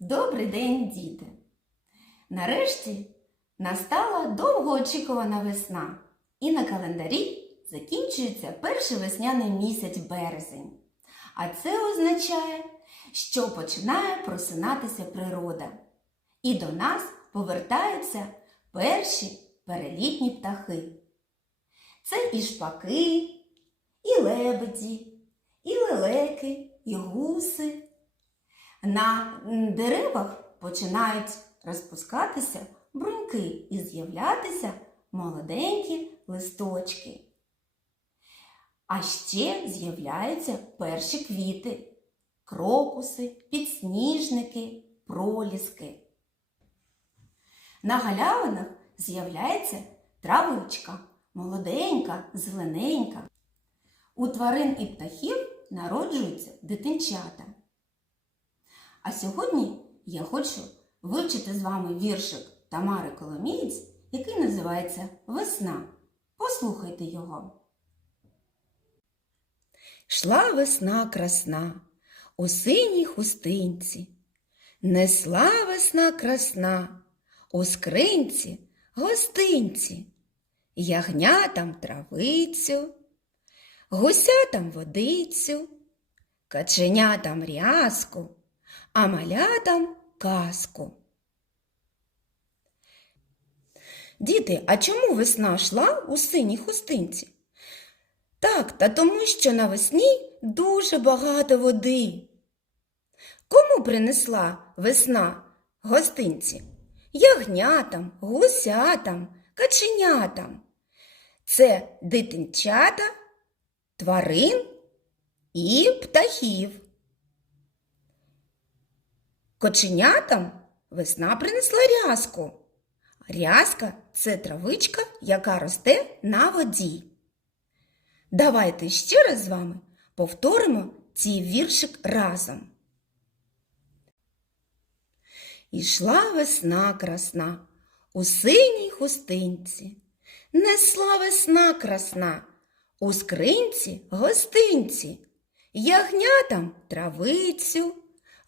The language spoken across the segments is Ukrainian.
Добрий день, діти! Нарешті настала довгоочікувана весна, і на календарі закінчується перший весняний місяць березень. А це означає, що починає просинатися природа, і до нас повертаються перші перелітні птахи. Це і шпаки, і лебеді, і лелеки, і гуси. На деревах починають розпускатися бруньки і з'являтися молоденькі листочки. А ще з'являються перші квіти крокуси, підсніжники, проліски. На галявинах з'являється травичка, молоденька, зелененька. У тварин і птахів народжуються дитинчата. А сьогодні я хочу вивчити з вами віршик Тамари Коломієць, який називається Весна. Послухайте його. Шла весна красна у синій хустинці, несла весна красна у скринці гостинці, ягнятам травицю, гусятам водицю, каченятам рязку, а малятам казку. Діти, а чому весна йшла у синій хустинці? Так, та тому, що навесні дуже багато води. Кому принесла весна гостинці? Ягнятам, гусятам, каченятам. Це дитинчата, тварин і птахів. Коченятам весна принесла рязку. Рязка це травичка, яка росте на воді. Давайте ще раз з вами повторимо цей віршик разом. Ішла весна красна у синій хустинці, несла весна красна у скринці гостинці, ягнятам травицю,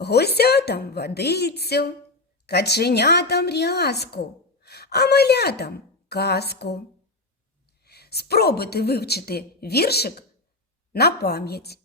гусятам водицю, каченятам рязку, а малятам казку. Спробуйте вивчити віршик на пам'ять.